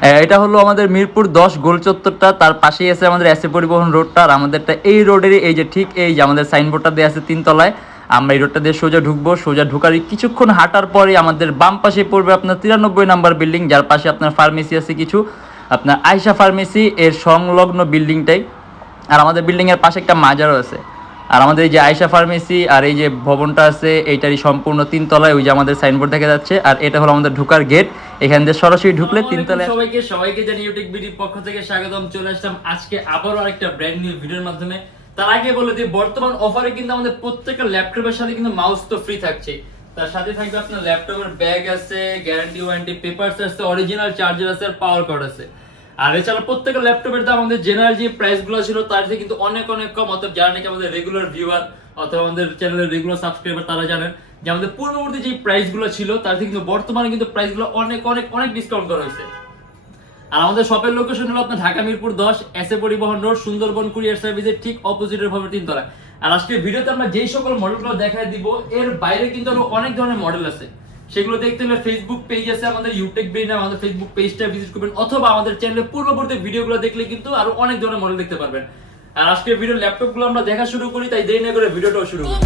এটা হলো আমাদের মিরপুর 10 গোল চত্বরটা, তার পাশেই আছে আমাদের এসএ পরিবহন রোডটা। আর আমাদেরটা এই রোডেরই এই যে ঠিক এই যে আমাদের সাইনবোর্ডটা দেওয়া আছে 3 তলায়। আমরা এই রোডটা দিয়ে সোজা ঢুকবো, সোজা ঢুকার কিছুক্ষণ হাঁটার পরে আমাদের বাম পাশে পড়বে আপনার 93 নাম্বার বিল্ডিং, যার পাশে আপনার ফার্মেসি আছে কিছু, আপনার আয়শা ফার্মেসি এর সংলগ্ন বিল্ডিংটাই। আর আমাদের বিল্ডিংয়ের পাশে একটা মাজারও আছে। আর আমাদের এই যে আয়শা ফার্মেসি আর এই যে ভবনটা আছে এইটারই সম্পূর্ণ 3 তলায়, ওই যে আমাদের সাইনবোর্ড দেখা যাচ্ছে। আর এটা হলো আমাদের ঢোকার গেট, এখান দিয়ে সরাসরি ঢুকলে 3 তলায়। সবাইকে জানি ইউটিউব পক্ষ থেকে স্বাগতম। চলে আসলাম আজকে আবারও আরেকটা ব্র্যান্ড নিউ ভিডিওর মাধ্যমে। তার আগে বলে দিই, বর্তমান অফারে কিন্তু আমাদের প্রত্যেকটা ল্যাপটপের সাথে কিন্তু মাউস তো ফ্রি থাকছে, তার সাথে থাকবে আপনার ল্যাপটপের ব্যাগ আছে, গ্যারান্টি ওয়ারেন্টি পেপারস আছে, অরিজিনাল চার্জার আছে, আর পাওয়ার কর্ড আছে। আর এছাড়া প্রত্যেকটা ল্যাপটপের দাম আমাদের জেনারেল যে প্রাইস গুলো ছিল তার থেকে কিন্তু অনেক অনেক কম। অর্থাৎ যারা নাকি আমাদের রেগুলার ভিউয়ার অথবা আমাদের চ্যানেলের রেগুলার সাবস্ক্রাইবার তারা জানেন যে আমাদের পূর্ববর্তী যে প্রাইস গুলো ছিল তার থেকে কিন্তু বর্তমানে কিন্তু প্রাইস গুলো অনেক অনেক অনেক ডিসকাউন্ট করা হয়েছে। আর আমাদের শপের লোকেশন হলো আপনার ঢাকা মিরপুর 10 এসএ পরিবহন রোড, সুন্দরবন কুরিয়ার সার্ভিসের ঠিক অপোজিটের ভাবে 3 তলা। আর আজকের ভিডিওতে আমরা যেই সকল মডেলগুলো দেখাই দিব এর বাইরে কিন্তু আরো অনেক ধরনের মডেল আছে। সেগুলো দেখতে হলে ফেসবুক পেজ আছে আমাদের Youtechbd, আমাদের ফেসবুক পেজটা ভিজিট করবেন, অথবা আমাদের চ্যানেলে পূর্ববর্তী ভিডিওগুলো দেখলে কিন্তু আরো অনেক ধরনের মডেল দেখতে পারবেন। আর আজকের ভিডিও ল্যাপটপগুলো আমরা দেখা শুরু করি, তাই দেরি না করে ভিডিওটাও শুরু করি।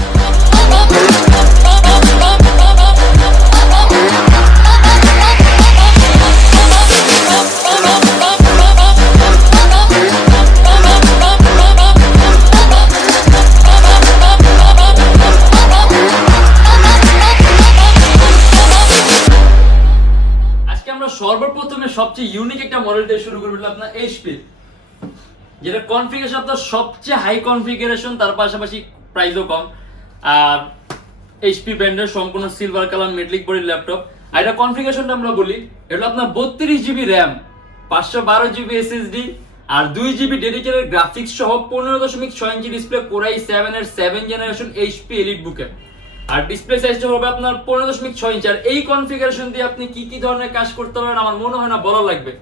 সর্বপ্রথমে সবচেয়ে ইউনিক একটা মডেল দিয়ে শুরু করব আপনার এইচপি, যেটা কনফিগারেশন আপনার সবচেয়ে হাই কনফিগারেশন, তার পাশাপাশি প্রাইসও কম। আর এইচপি ব্র্যান্ডের সম্পূর্ণ সিলভার কালার মেটালিক বডির ল্যাপটপ। আর এটা কনফিগারেশনটা আমরা বলি, এটা আপনার 32 জিবি র্যাম, 512 জিবি এসএসডি আর 2 জিবি ডেডিকেটেড গ্রাফিক্স সহ 15.6 ইঞ্চি ডিসপ্লে, কোর i7 এর 7 জেনারেশন এইচপি এলিট বুকের। আর ডিসপ্লে সাইজটা হবে আপনার 15.6 ইঞ্চি। আর এই কনফিগারেশন দিয়ে আপনি কি কি ধরনের কাজ করতে পারবেন আমার মনে হয় না বলা লাগবে,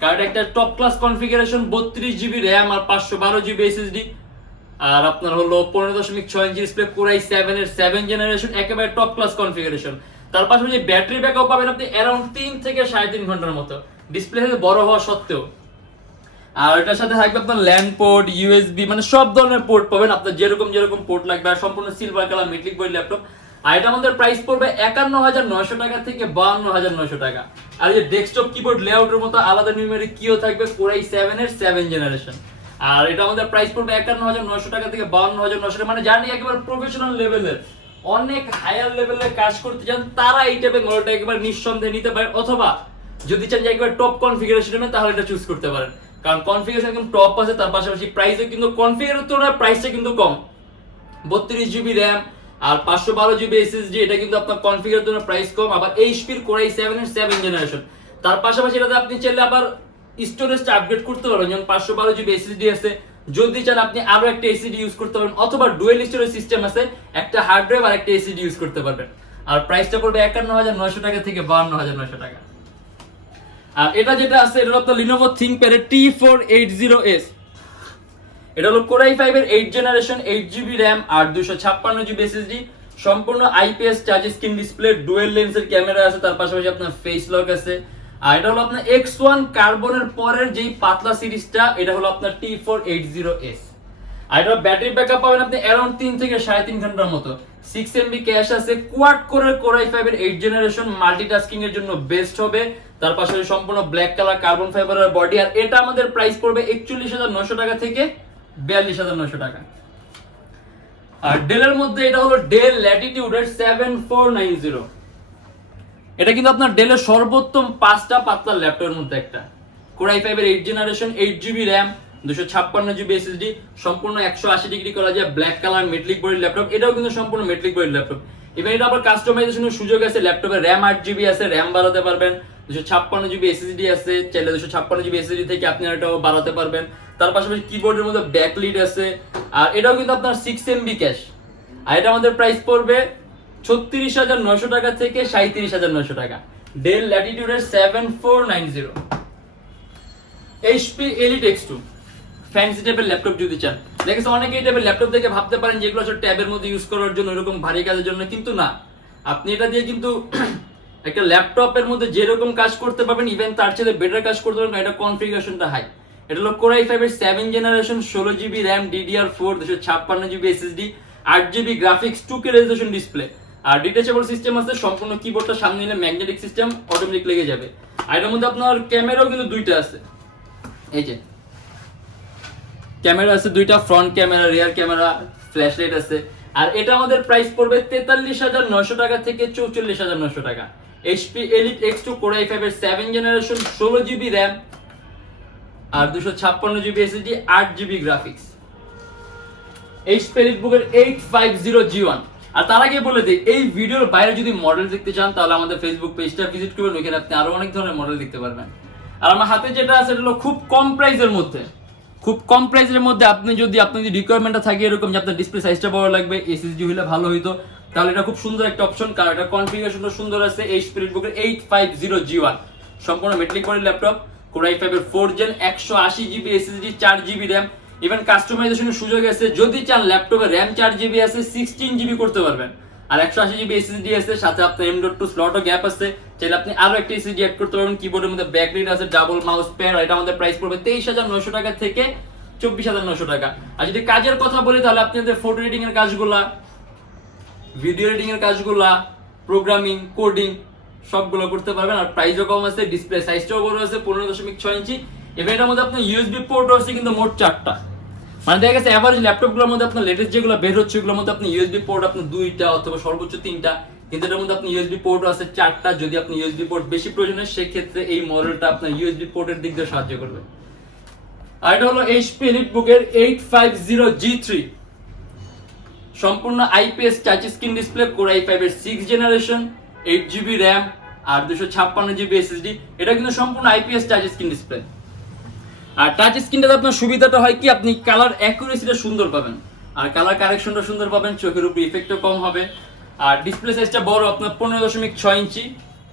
কারণ একটা top class configuration, 32 GB RAM আর 512 জিবি এসএসডি, আর আপনার হলো 15.6 ইঞ্চি ডিসপ্লে, কোর i7 এর 7 জেনারেশন, একেবারে টপ ক্লাস কনফিগারেশন। তার পাশাপাশি ব্যাটারি ব্যাকআপ পাবেন আপনি অ্যারাউন্ড 3 থেকে 3.5 ঘন্টার মতো, ডিসপ্লে বড় হওয়া সত্ত্বেও। আর এটার সাথে থাকবে আপনার ল্যান্ড পোর্ট, ইউএসবি, মানে সব ধরনের পোর্ট পাবেন আপনার যেরকম যেরকম পোর্ট লাগবে। আর সম্পূর্ণ silver colour metallic body laptop. আর এটা আমাদের প্রাইস পড়বে 51,900 টাকা থেকে 52,900 টাকা। আর এই ডেস্কটপ কিবোর্ড লেআউটের মতো আলাদা নিউমেরিক কিও থাকবে, কোর i7 এর 7 জেনারেশন। আর এটা আমাদের প্রাইস পড়বে 51,900 টাকা থেকে 52,900 টাকা। মানে জানি একেবারে প্রফেশনাল লেভেলের, অনেক হায়ার লেভেলের কাজ করতে চান তারা এই টাইপের মডেলটা একেবারে নিঃসন্দেহে নিতে পারেন, অথবা যদি চান যে একেবারে টপ কনফিগারেশন তাহলে এটা চুজ করতে পারেন, কারণ কনফিগারেশন একদম টপ আছে। তার পাশাপাশি প্রাইসও কিন্তু কনফিগারের তুলনায় প্রাইসটা কিন্তু কম। 32 জিবি র্যাম আর 512 জিবি এসএসডি, এটা কিন্তু আপনার কনফিগারের তুলনায় প্রাইস কম। আবার এইচপির কোর i7 এর 7 জেনারেশন। তার পাশাপাশি এটাতে আপনি চাইলে আবার স্টোরেজটা আপগ্রেড করতে পারবেন, যেমন 512 জিবি এসএসডি আছে, যদি চান আপনি আরো একটা এসএসডি ইউজ করতে পারবেন, অথবা ডুয়াল স্টোরেজ সিস্টেম আছে, একটা হার্ড ড্রাইভ আর একটা এসএসডি ইউজ করতে পারবেন। আর প্রাইসটা পড়বে 51,900 টাকা থেকে 52,900 টাকা। আর এটা যেটা আছে এটা হলো আপনার Lenovo ThinkPad এর T480S। এটা হলো কোর i5 এর 8 জেনারেশন, 8 জিবি র্যাম আর 256 জিবি এসএসডি, সম্পূর্ণ IPS touch screen display, dual লেন্সের ক্যামেরা আছে, তার পাশাপাশি আপনার ফেস লক আছে। আর এটা হলো আপনার X1 কার্বনের পরের যেই পাতলা সিরিজটা, এটা হলো আপনার T480S। আর এটা ব্যাটারি ব্যাকআপ পাবেন আপনি অ্যারাউন্ড 3 থেকে 3.5 ঘন্টার মতো। 6 MB ক্যাশ আছে, কোয়াড কোরের কোর i5 এর 8 জেনারেশন, মাল্টিটাস্কিং এর জন্য বেস্ট হবে। তার পাশাপাশি সম্পূর্ণ ব্ল্যাক কালার কার্বন ফাইবারের বডি। আর এটা আমাদের প্রাইস পড়বে 41,900 টাকা থেকে 42,900 টাকা। আর ডেলের মধ্যে এটা হলো ডেল ল্যাটিটিউড এর 7490। এটা কিন্তু আপনার ডেলের সর্বোত্তম 5টা পাতলা ল্যাপটপের মধ্যে একটা। কোর i5 এর 8 generation, 8 GB RAM, 256 GB SSD, সম্পূর্ণ 180 ডিগ্রি করা যায় black colour metallic body laptop. এটাও কিন্তু সম্পূর্ণ মেটালিক বডি ল্যাপটপ। ইভেন এটা আবার কাস্টমাইজেশনের সুযোগ আছে, ল্যাপটপে র্যাম 8 জিবি আছে, র্যাম বাড়াতে পারবেন, 256 জিবি এসএসডি আছে, চাইলে 256 জিবি এসএসডি থেকে আপনি এটাও বাড়াতে পারবেন। তার পাশাপাশি কিবোর্ডের মধ্যে ব্যাকলিড আছে। আর এটাও কিন্তু আপনার 6 MB ক্যাশ। আর এটা আমাদের প্রাইস পড়বে 36,900 টাকা থেকে 37,900 টাকা। ডেল ল্যাটিটিউড এর 7490। HP Elite X2 ফ্যান্সি টাইপের ল্যাপটপ যদি চান, দেখেছেন অনেকে এই টাইপের ল্যাপটপ দেখে ভাবতে পারেন যেগুলো আসলে ট্যাবের মধ্যে ইউজ করার জন্য, এরকম ভারী কাজের জন্য, কিন্তু না। আপনি এটা দিয়ে কিন্তু একটা ল্যাপটপের মধ্যে যেরকম কাজ করতে পারবেন ইভেন তার চেয়ে বেটার কাজ করতে পারবেন, এটা কনফিগারেশনটা হাই। এটা হলো কোর i5 এর 7 generation, 16GB RAM, DDR4, 256GB SSD, 8GB graphics, 2K resolution display, আর ডিটাচেবল সিস্টেম আছে। সম্পূর্ণ কিবোর্ডটা সামনে নিলে ম্যাগনেটিক সিস্টেম অটোমেটিক লেগে যাবে। আর এর মধ্যে আপনার ক্যামেরাও কিন্তু দুইটা আছে, এই যে ক্যামেরা আছে দুইটা, front camera, rear camera, flash light আছে। আর এটা আমাদের প্রাইস পড়বে 43,900 টাকা থেকে 44,900 টাকা। HP Elite X2 Core i5 এর 7 জেনারেশন, 16GB RAM আর 256GB SSD, 8GB graphics. HP Elitebook এর 850G1। আর তার আগে বলে দিই, এই ভিডিওর বাইরে যদি মডেল দেখতে চান তাহলে আমাদের ফেসবুক পেজটা ভিজিট করবেন, ওখানে আপনি আরো অনেক ধরনের মডেল দেখতে পারবেন। আর আমার হাতে যেটা আছে এটা হলো খুব কম প্রাইসের মধ্যে, খুব কম প্রাইসের মধ্যে আপনি যদি রিকোয়ারমেন্টটা থাকে এরকম যে আপনার ডিসপ্লে সাইজটা বড় লাগবে, এসএসডি হলে ভালো হইতো, তাহলে এটা খুব সুন্দর একটা অপশন, কারণ এটা কনফিগারেশনটা সুন্দর আছে। HP Elitebook এর 850G1 সম্পূর্ণ metallic body laptop, Core i5 এর 4 gen, 180GB SSD, 4GB RAM, even কাস্টমাইজেশনের সুযোগ আছে। যদি চান ল্যাপটপে RAM 4GB আছে, 16GB করতে পারবেন, আর 180GB SSD আছে, সাথে আপনার M.2 স্লটও গ্যাপ আছে, চাইলে আপনি আরো একটা SSD অ্যাড করতে পারবেন। কিবোর্ডের মধ্যে ব্যাকলাইট আছে, ডাবল মাউস প্যাড, আর এটা আমাদের প্রাইস পড়বে 23,900 টাকা থেকে 24,900 টাকা। আর যদি কাজের কথা বলি তাহলে আপনাদের ফটো এডিটিং এর কাজগুলা, ভিডিও এডিটিং এর কাজগুলা, প্রোগ্রামিং, কোডিং সবগুলো করতে পারবেন। আর প্রাইসও কম আছে, ডিসপ্লে সাইজটাও বড় আছে, 15.6 ইঞ্চি। এবার এটার মধ্যে আপনার ইউএসবি পোর্ট আছে কিন্তু মোট 4টা। মানে দেখা গেছে এভারেজ ল্যাপটপগুলোর মধ্যে আপনার লেটেস্ট যেগুলো বের হচ্ছে ওগুলোর মধ্যে আপনি ইউএসবি পোর্ট আপনার 2টা অথবা সর্বোচ্চ 3টা, কিন্তু এটার মধ্যে আপনি ইউএসবি পোর্ট আছে 4টা। যদি আপনি ইউএসবি পোর্ট বেশি প্রয়োজন হয় সেক্ষেত্রে এই মডেলটা আপনার ইউএসবি পোর্টের দিক দিয়ে সাহায্য করবে। আর এটা হলো HP Elitebook এর 850G3 সম্পূর্ণ IPS touch screen display, Core i5 এর 6 জেনারেশন, 8GB RAM আর 256GB SSD। এটা কিন্তু সম্পূর্ণ IPS টাচ স্ক্রিন ডিসপ্লে। আর টাচ স্ক্রিনটাতে আপনার সুবিধাটা হয় কি, আপনি কালার অ্যাকুরেসিটা সুন্দর পাবেন, আর কালার কারেকশনটা সুন্দর পাবেন, চোখের উপর ইফেক্টও কম হবে। আর ডিসপ্লে সাইজটা বড় আপনার 15.6 ইঞ্চি,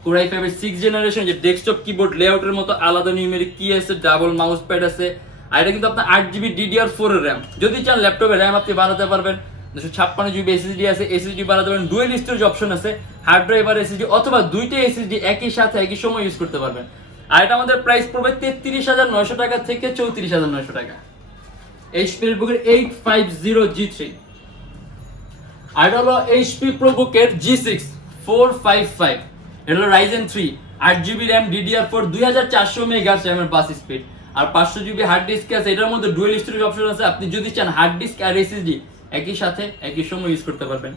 Core i5 এর 6 জেনারেশন, যে ডেস্কটপ কিবোর্ড লেআউটের মতো আলাদা নিউমেরিক কি আছে, ডাবল মাউস প্যাড আছে। আর এটা কিন্তু আপনার 8GB DDR4 এর RAM। যদি চান ল্যাপটপে RAM আপনি বাড়াতে পারবেন, 256GB SSD আছে, SSD বাড়াতে পারবেন, ডুয়েল স্টোরেজ অপশন আছে, হার্ড ড্রাইভ আর SSD অথবা দুইটা SSD একই সাথে একই সময় ইউজ করতে পারবেন। আর এটা আমাদের প্রাইস পড়বে 33,900 টাকা থেকে 34,900 টাকা। HP Elitebook এর 850G3। আর এটা হলো HP ProBook এর G6 455। এটা হলো Ryzen 3, 8GB RAM, DDR4, 2400 megahertz RAM এর বাস স্পিড, আর 500GB হার্ড ডিস্ক আছে। এটার মধ্যে ডুয়েল স্টোরেজ অপশন আছে, আপনি যদি চান হার্ড ডিস্ক আর SSD একই সাথে একই সময় ইউজ করতে পারবেন।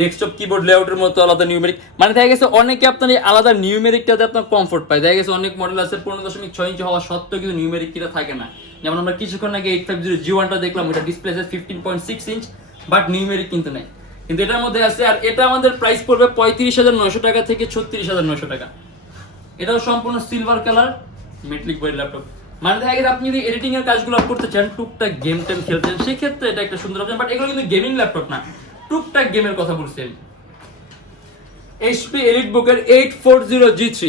ডেস্কটপ কিবোর্ড লেআউটের মতো আলাদা নিউমেরিক, মানে দেখা গেছে অনেকে আপনার এই আলাদা নিউমেরিকটাতে আপনার কমফোর্ট পায়। দেখা গেছে অনেক মডেল আছে 15.6 ইঞ্চি হওয়া সত্ত্বেও কিন্তু নিউমেরিক কিটা থাকে না। যেমন আমরা কিছুক্ষণ আগে 850G1টা দেখলাম, ওটা ডিসপ্লে আছে 15.6 ইঞ্চ, বাট নিউমেরিক কিন্তু নাই, কিন্তু এটার মধ্যে আছে। আর এটা আমাদের প্রাইস পড়বে 35,900 টাকা থেকে 36,900 টাকা। এটাও সম্পূর্ণ silver colour metallic body laptop. মানে দেখা গেছে আপনি যদি এডিটিং এর কাজগুলো করতে চান, টুকটাক গেম টেম খেলতেন, সেক্ষেত্রে এটা একটা সুন্দর অপশন, বাট এগুলো কিন্তু গেমিং ল্যাপটপ না, টুকটাক গেমের কথা বলছি আমি। HP Elitebook এর 840G3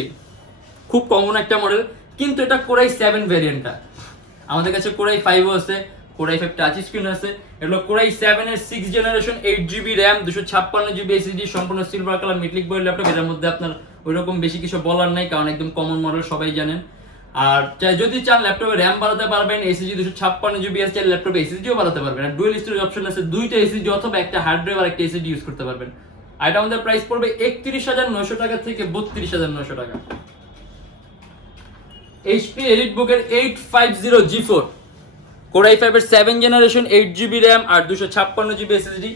খুব কমন একটা মডেল, কিন্তু এটা Core i7 ভ্যারিয়েন্টটা। আমাদের কাছে Core i5 আছে, Core i5 টাচ স্ক্রিন আছে। এটা Core i7 এর 6 generation, 8GB RAM, 256GB SSD, সম্পূর্ণ silver colour metallic body laptop. এর মধ্যে আপনার ওইরকম বেশি কিছু বলার নাই, কারণ একদম কমন মডেল, সবাই জানেন। আর যদি চান ল্যাপটপে RAM বাড়াতে পারবেন, SSD 256GB আছে, ল্যাপটপে SSDও বাড়াতে পারবেন। আর ডুয়াল স্টোরেজ অপশন আছে, দুইটা SSD অথবা একটা হার্ড ড্রাইভ আর একটা SSD ইউজ করতে পারবেন। আর এটা আমাদের প্রাইস পড়বে 31,900 টাকা থেকে 32,900 টাকা। HP Elitebook এর 850G4 Core i5 এর 7 জেনারেশন, 8GB RAM আর 256GB SSD,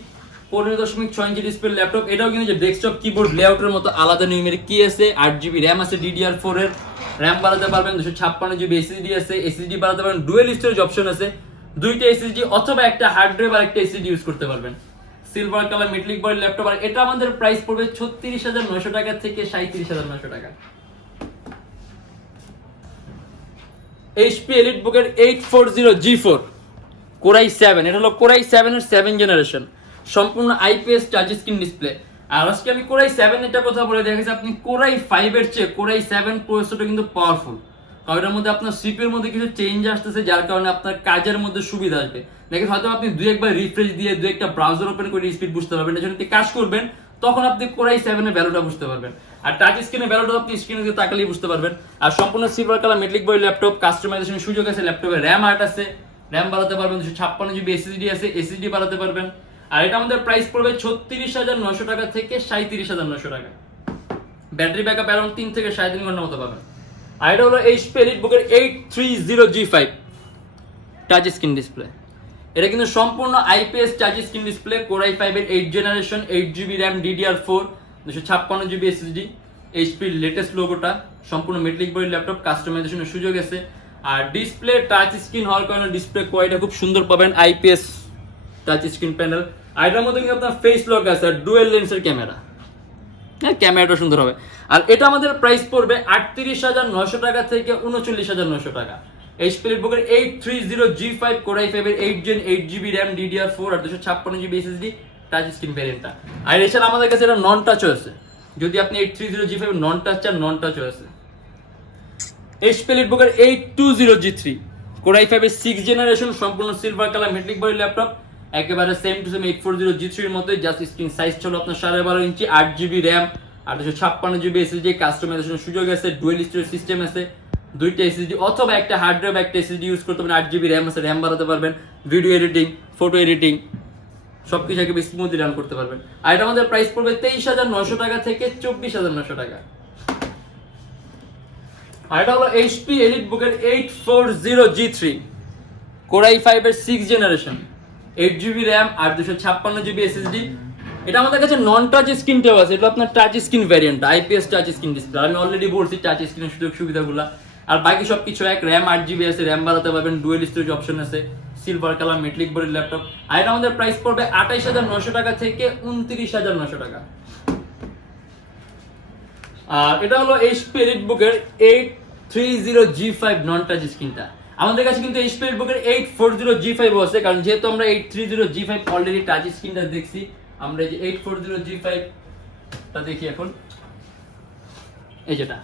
15.6 inch display laptop. এটাও কিন্তু যে ডেস্কটপ কিবোর্ড লেআউটের মতো আলাদা নিউমেরিক কি আছে, 8GB RAM আছে, DDR4 এর RAM বাড়াতে পারবেন, 256GB SSD আছে, SSD বাড়াতে পারবেন, ডুয়েল স্টোরেজ অপশন আছে, দুইটা SSD অথবা একটা হার্ড ড্রাইভ আর একটা SSD ইউজ করতে পারবেন। Silver colour metallic body laptop. আর এটা আমাদের প্রাইস পড়বে 36,900 টাকা থেকে 37,900 টাকা। HP Elitebook এর 840G4 Core i7। এটা হলো Core i7 এর 7 জেনারেশন, সম্পূর্ণ IPS টাচ স্ক্রিন ডিসপ্লে। আর আজকে আমি Core i7 এর কথা বলে দেখেছি, আপনি Core i5 এর চেয়ে Core i7 প্রসেসরটা কিন্তু পাওয়ারফুল, কারণ এর মধ্যে আপনার CPU এর মধ্যে কিছু চেঞ্জ আসতেছে, যার কারণে আপনার কাজের মধ্যে সুবিধা আসবে। দেখেন হয়তো আপনি দুই একবার রিফ্রেশ দিয়ে দুই একটা ব্রাউজার ওপেন করে স্পিড বুঝতে পারবেন, যখন আপনি কাজ করবেন তখন আপনি Core i7 এর ভ্যালুটা বুঝতে পারবেন। আর টাচ স্ক্রিনের ভ্যালুটা আপনি স্ক্রিনে দিয়ে তাকালেই বুঝতে পারবেন। আর সম্পূর্ণ silver colour metallic body laptop, কাস্টমাইজেশনের সুযোগ আছে, ল্যাপটপে র্যাম 8 আছে, র্যাম বাড়াতে পারবেন, 256 জিবি এসএসডি আছে, এসএসডি বাড়াতে পারবেন। আর এটা আমাদের প্রাইস পড়বে 36,900 টাকা থেকে 37,900 টাকা। ব্যাটারি ব্যাকআপ অ্যারাউন্ড 3 থেকে 3.5 ঘন্টার মতো পাবেন। আর এটা হলো এইচপি এলিটবুকের 830G5 টাচ স্ক্রিন ডিসপ্লে। এটা কিন্তু সম্পূর্ণ IPS touch screen display, core i5 এর 8 generation, 8GB RAM, DDR4, 256GB SSD, এইচপির লেটেস্ট লোগোটা, সম্পূর্ণ মেটালিক বডি ল্যাপটপ, কাস্টমাইজেশনের সুযোগ আছে। আর ডিসপ্লে টাচ স্ক্রিন হওয়ার কারণে ডিসপ্লে কোয়ালিটি খুব সুন্দর পাবেন, আইপিএস টাচ স্ক্রিন প্যানেল। আর এটার মধ্যে কিন্তু আপনার ফেস লক আছে আর ডুয়েল লেন্সের ক্যামেরা, হ্যাঁ ক্যামেরাটা সুন্দর হবে। আর এটা আমাদের প্রাইস পড়বে 38,900 টাকা থেকে 39,900 টাকা। এইচপি এলিটবুকের 830G5 কোর i5 এর 8 জেন, 8GB র্যাম, DDR4 আর 256GB এসএসডি টাচ স্ক্রিন ভ্যারিয়েন্টটা। আর এছাড়া আমাদের কাছে এটা নন টাচও আছে, যদি আপনি 830G5 নন টাচ চান, নন টাচও আছে। এইচপি এলিটবুকের 820G3 কোর i5 এর 6 জেনারেশন, সম্পূর্ণ silver colour metallic body laptop, একেবারে সেম টু সেম 840G3 এর মতোই, জাস্ট স্ক্রিন সাইজ ছিল আপনার 12.5 ইঞ্চি, 8GB র্যাম আর 256GB এসএসডি, কাস্টমাইজেশনের সুযোগ আছে, ডুয়েল স্টোরেজ সিস্টেম আছে, দুইটা এসএসডি অথবা একটা হার্ড ড্রাইভ একটা এসএসডি ইউজ করতে পারেন, 8GB র্যাম আছে, র্যাম বাড়াতে পারবেন, ভিডিও এডিটিং, ফটো এডিটিং সবকিছু একেবারে স্মুথলি রান করতে পারবেন। আর এটা আমাদের প্রাইস পড়বে 23,900 টাকা থেকে 24,900 টাকা। আর এটা হলো এইচপি এলিটবুকের 840G3 কোর i5 এর 6 জেনারেশন, 8GB র্যাম আর 256GB এসএসডি। এটা আমাদের কাছে নন টাচ স্ক্রিনটাও আছে, এটা আপনার touch screen variant, IPS touch screen display. আমি অলরেডি বলছি টাচ স্ক্রিনের সুযোগ সুবিধাগুলো, আর বাকি সবকিছু এক, র্যাম 8GB আছে, র্যাম বাড়াতে পারবেন, ডুয়েল স্টোরেজ অপশন আছে, silver colour metallic body laptop. আর এটা আমাদের প্রাইস পড়বে 28,900 টাকা থেকে 29,900 টাকা। আর এটা হলো এইচপি এলিটবুকের 830G5 নন টাচ স্ক্রিনটা। আমাদের কাছে কিন্তু এইচপি এলিটবুকের 840G5 আছে, কারণ যেহেতু আমরা 830G5 অলরেডি টাচ স্ক্রিনটা দেখছি, আমরা এই যে 840G5 টা দেখি এখন, এই যেটা,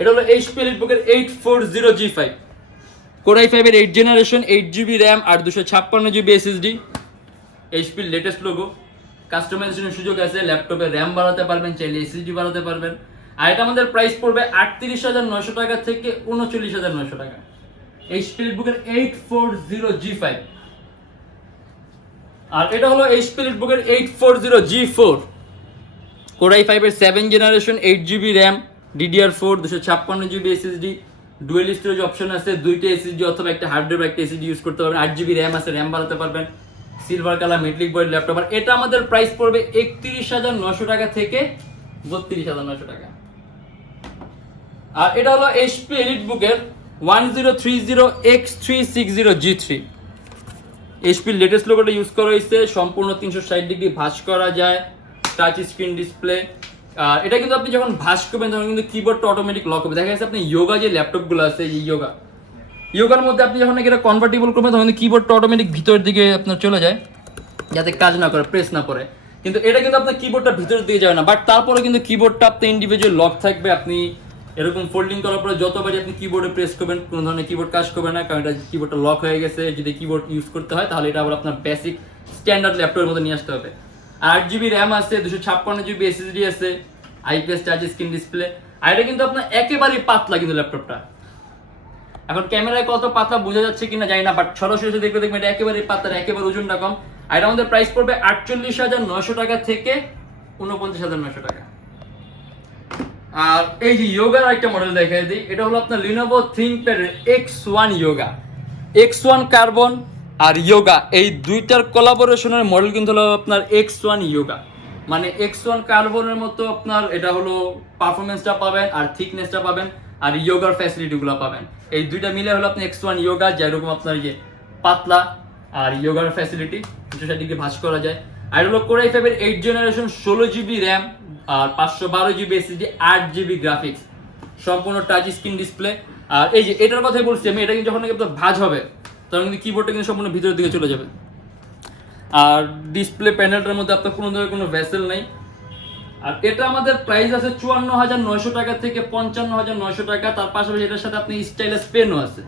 এটা হলো এইচপি এলিটবুকের 840G5 কোর i5 এর 8 জেনারেশন, 8GB র্যাম আর 256GB এসএসডি, এইচপির লেটেস্ট লোগো, কাস্টমাইজেশনের সুযোগ আছে, ল্যাপটপে র্যাম বাড়াতে পারবেন, চাইলে এসএসডি বাড়াতে পারবেন। আর এটা আমাদের প্রাইস পড়বে 38,900 টাকা থেকে 39,900 টাকা। HP এলিটবুকের 840G5। আর এটা হলো এইচপি এলিটবুকের 840G4 কোর i5 এর 7 generation, 8GB RAM, DDR4, 256GB SSD, dual storage option আছে, দুইটা এসএসডি অথবা একটা হার্ড ড্রাইভ একটা এসএসডি ইউজ করতে পারবেন, 8GB র্যাম আছে, র্যাম বাড়াতে পারবেন, silver colour metallic body laptop. আর এটা আমাদের প্রাইস পড়বে 31,900 টাকা থেকে 32,900 টাকা। আর এটা হলো এইচপি এলিটবুকের 1030X360G3, এইচপির লেটেস্ট লোগোটা ইউজ করা হয়েছে, সম্পূর্ণ 360 ডিগ্রি ভাঁজ করা যায়, টাচ স্ক্রিন ডিসপ্লে। আর এটা কিন্তু আপনি যখন ভাঁজ করবেন তখন কিন্তু কিবোর্ডটা অটোমেটিক লক হবে। দেখা যাচ্ছে আপনি যোগা যে ল্যাপটপগুলো আছে, এই যোগার মধ্যে আপনি যখন এটা কনভার্টেবল করবেন তখন কিবোর্ডটা অটোমেটিক ভিতরের দিকে আপনার চলে যায়, যাতে কাজ না করে, প্রেস না করে। কিন্তু এটা কিন্তু আপনার কিবোর্ডটা ভিতরের দিকে যাবে না, বাট তারপরে কিন্তু কিবোর্ডটা আপনার ইন্ডিভিজুয়াল লক থাকবে। আপনি এরকম ফোল্ডিং করার পরে যতবারই আপনি কিবোর্ডে প্রেস করবেন কোনো ধরনের কিবোর্ড কাজ করবে না, কারণ এটা কিবোর্ডটা লক হয়ে গেছে। যদি কিবোর্ড ইউজ করতে হয় তাহলে এটা আবার আপনার বেসিক স্ট্যান্ডার্ড ল্যাপটপের মধ্যে নিয়ে আসতে হবে। 8GB র্যাম আছে, 256GB এসএসডি আছে, আইপিএস টাচ স্ক্রিন ডিসপ্লে। আর এটা কিন্তু আপনার একেবারেই পাতলা কিন্তু ল্যাপটপটা। এখন ক্যামেরায় কত পাতলা বোঝা যাচ্ছে কিনা জানি না, বাট সরাসরি দেখলে দেখবেন এটা একেবারেই পাতলা, একেবারে ওজনটা কম। আর এটা আমাদের প্রাইস পড়বে 48,900 টাকা থেকে 49,900 টাকা। আর এই যে যোগার একটা মডেল দেখাই দিই, এটা হলো আপনার Lenovo ThinkPad X1 Yoga, X1 carbon আর যোগা এই দুইটার কোলাবোরেশনের মডেল কিন্তু হলো আপনার X1 যোগা। মানে X1 কার্বনের মতো আপনার এটা হলো পারফরমেন্সটা পাবেন আর থিকনেসটা পাবেন আর যোগার ফ্যাসিলিটিগুলো পাবেন। এই দুইটা মিলে হলো আপনি X1 যোগা, যেরকম আপনার যে পাতলা আর যোগার ফ্যাসিলিটি, 260 ডিগ্রি ভাঁজ করা যায়। আর হলো কোর i5 এর 8 জেনারেশন, 16GB র্যাম আর 512GB এসএসডি, 8GB গ্রাফিক্স, সম্পূর্ণ টাচ স্ক্রিন ডিসপ্লে। আর এই যে এটার কথাই বলছি আমি, এটা কিন্তু যখন আপনার ভাঁজ হবে তখন কিন্তু কিবোর্ডটা কিন্তু সম্পূর্ণ ভিতরের দিকে চলে যাবে। আর ডিসপ্লে প্যানেলটার মধ্যে আপনার কোনো ধরনের কোনো ভেসেল নেই। আর এটা আমাদের প্রাইস আছে 54,900 টাকা থেকে 55,900 টাকা। তার পাশাপাশি এটার সাথে আপনি স্টাইলাস পেনও আছে,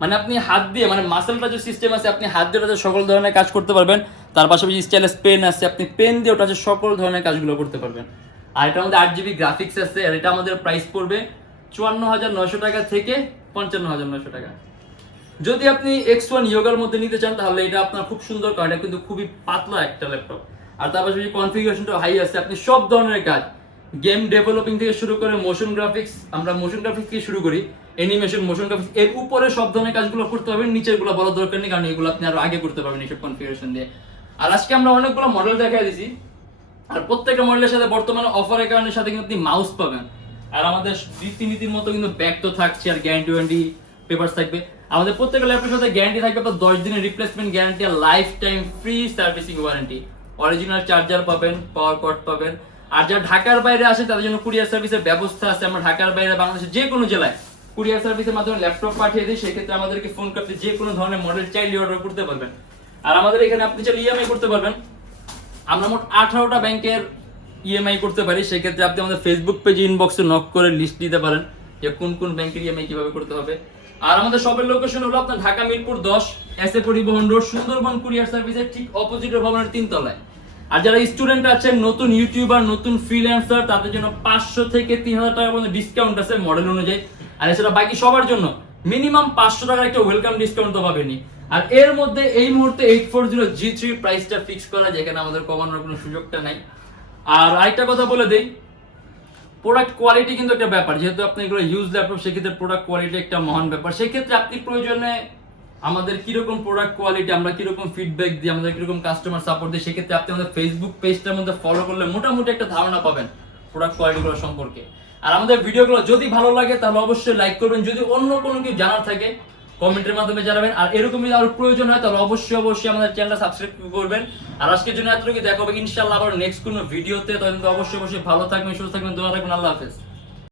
মানে আপনি হাত দিয়ে, মানে মাসেল টাচের সিস্টেম আছে, আপনি হাত দিয়ে টাচে সকল ধরনের কাজ করতে পারবেন। তার পাশাপাশি স্টাইলাস পেন আছে, আপনি পেন দিয়ে টাচে সকল ধরনের কাজগুলো করতে পারবেন। আর এটার মধ্যে 8GB গ্রাফিক্স আছে, আর এটা আমাদের প্রাইস পড়বে 54,900 টাকা থেকে 55,900 টাকা। যদি আপনি X1 ইয়োগার মধ্যে নিতে চান তাহলে এটা আপনার খুব সুন্দর, কারণ এটা কিন্তু খুবই পাতলা একটা ল্যাপটপ, আর তার পাশাপাশি কনফিগারেশনটা হাই আছে। আপনি সব ধরনের কাজ, গেম ডেভেলপিং থেকে শুরু করে মোশন গ্রাফিক্স, আমরা মোশন গ্রাফিক্স থেকে শুরু করি, অ্যানিমেশন, মোশন গ্রাফিক্স, এর উপরে সব ধরনের কাজগুলো করতে পারবেন। নিচের গুলো বড় দরকার নেই, কারণ এগুলো আপনি আরো আগে করতে পারবেন এইসব কনফিগারেশন দিয়ে। আর আজকে আমরা অনেকগুলো মডেল দেখাই দিছি, আর প্রত্যেকটা মডেলের সাথে বর্তমানে অফারের কারণে সাথে কিন্তু আপনি মাউস পাবেন, আর আমাদের রীতিনীতির মতো কিন্তু ব্যাগ তো থাকছে, আর গ্যারান্টি পেপারস থাকবে। আমাদের প্রত্যেকটা ল্যাপটপের সাথে গ্যারান্টি থাকবে আপনার 10 দিনের রিপ্লেসমেন্ট গ্যারান্টি, আর lifetime free servicing warranty. Original charger পাবেন, পাওয়ার কর্ড পাবেন। আর যারা ঢাকার বাইরে আসে তাদের জন্য কুরিয়ার সার্ভিসের ব্যবস্থা আছে। আমরা ঢাকার বাইরে বাংলাদেশের যে কোনো জেলায় কুরিয়ার সার্ভিসের মাধ্যমে ল্যাপটপ পাঠিয়ে দিই, সেক্ষেত্রে আমাদেরকে ফোন করতে যে কোনো ধরনের মডেল চাইলে অর্ডার করতে পারবেন। আর আমাদের এখানে আপনি চাইলে ইএমআই করতে পারবেন। আমরা মোট 18টা ব্যাংকের ইএমআই করতে পারি, সেক্ষেত্রে আপনি আমাদের ফেসবুক পেজে ইনবক্সে নক করে লিস্ট দিতে পারেন যে কোন কোন ব্যাংকের ইএমআই কিভাবে করতে হবে। আর আমাদের শপের লোকেশন হলো আপনার ঢাকা মিরপুর 10 এসএ পরিবহন রোড, সুন্দরবন কুরিয়ার সার্ভিসের ঠিক অপোজিট ভবনের 3 তলায়। আর যারা স্টুডেন্ট আছেন, নতুন ইউটিউবার, নতুন ফ্রিল্যান্সার, তাদের জন্য 500 থেকে 3000 টাকা পর্যন্ত ডিসকাউন্ট আছে মডেল অনুযায়ী। আর এছাড়া বাকি সবার জন্য মিনিমাম 500 টাকার একটা ওয়েলকাম ডিসকাউন্ট তো পাবেনই। আর এর মধ্যে এই মুহূর্তে 840G3 প্রাইসটা ফিক্স করা, যেখানে আমাদের কমানোর কোনো সুযোগটা নাই। আর আরেকটা কথা বলে দেই, প্রোডাক্ট কোয়ালিটি কিন্তু একটা ব্যাপার, যেহেতু আপনি এগুলো ইউজ ল্যাপটপ, সেক্ষেত্রে প্রোডাক্ট কোয়ালিটি একটা মহান ব্যাপার। সেক্ষেত্রে আপনি প্রয়োজনে আমাদের কিরকম প্রোডাক্ট কোয়ালিটি, আমরা কিরকম ফিডব্যাক দিই, আমাদের কিরকম কাস্টমার সাপোর্ট দিই, সেক্ষেত্রে আপনি আমাদের ফেসবুক পেজটার মধ্যে ফলো করলে মোটামুটি একটা ধারণা পাবেন প্রোডাক্ট কোয়ালিটিগুলো সম্পর্কে। আর আমাদের ভিডিওগুলো যদি ভালো লাগে তাহলে অবশ্যই লাইক করবেন, যদি অন্য কোনো কিছু জানার থাকে কমেন্টের মাধ্যমে জানাবেন, আর এরকমই আরো প্রয়োজন হয় তাহলে অবশ্যই আমাদের চ্যানেলটা সাবস্ক্রাইব করবেন। আর আজকের জন্য এতটুকু, দেখা হবে ইনশাআল্লাহ আবার নেক্সট কোনো ভিডিওতে। তখন অবশ্যই ভালো থাকবেন, সুস্থ থাকবেন, দোয়া রাখবেন। আল্লাহ হাফেজ।